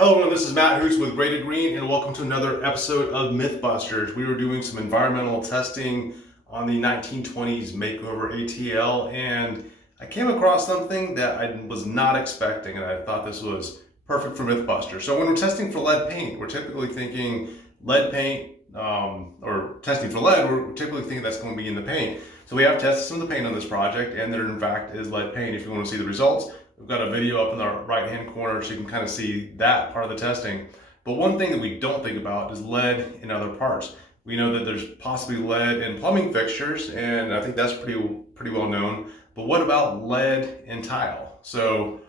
Hello everyone, this is Matt Hoots with Graded Green and welcome to another episode of Mythbusters. We were doing some environmental testing on the 1920s makeover ATL and I came across something that I was not expecting and I thought this was perfect for Mythbusters. So when we're testing for lead paint, we're typically thinking lead paint or testing for lead, we're typically thinking that's going to be in the paint. So we have tested some of the paint on this project and there in fact is lead paint. If you want to see the results, we've got a video up in the right hand corner so you can kind of see that part of the testing. But one thing that we don't think about is lead in other parts. We know that there's possibly lead in plumbing fixtures, and I think that's pretty well known. But what about lead in tile? So,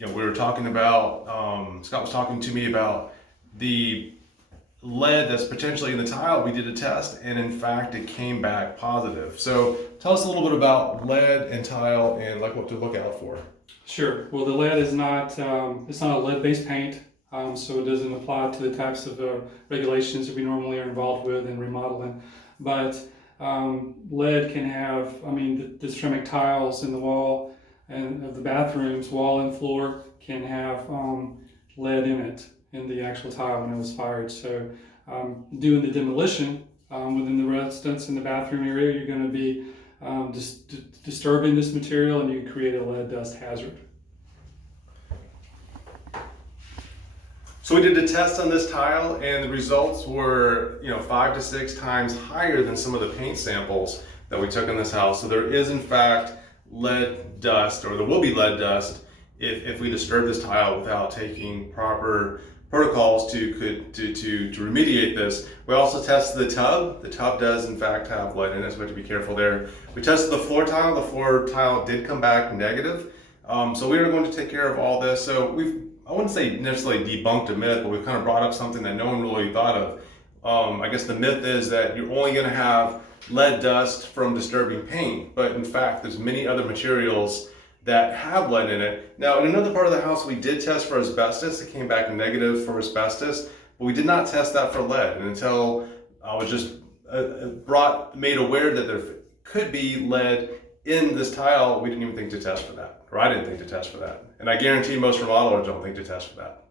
we were talking about, Scott was talking to me about the lead that's potentially in the tile. We did a test and in fact it came back positive. So tell us a little bit about lead and tile and like what to look out for. Sure. Well, the lead is not, it's not a lead-based paint, so it doesn't apply to the types of regulations that we normally are involved with in remodeling. But lead can have, the ceramic tiles in the wall and of the bathrooms, wall and floor, can have lead in it, in the actual tile when it was fired. So doing the demolition within the residence in the bathroom area, you're going to be disturbing this material and you create a lead dust hazard. So we did a test on this tile and the results were 5 to 6 times higher than some of the paint samples that we took in this house. So there is in fact lead dust, or there will be lead dust if we disturb this tile without taking proper protocols to remediate this. We also tested the tub. The tub does in fact have lead in it, so we have to be careful there. We tested the floor tile. The floor tile did come back negative. So we are going to take care of all this. So I wouldn't say necessarily debunked a myth, but we've kind of brought up something that no one really thought of. I guess the myth is that you're only going to have lead dust from disturbing paint, but in fact there's many other materials that have lead in it. Now, in another part of the house, we did test for asbestos. It came back negative for asbestos, but we did not test that for lead. And until I was just made aware that there could be lead in this tile, we didn't even think to test for that. Or I didn't think to test for that. And I guarantee most remodelers don't think to test for that.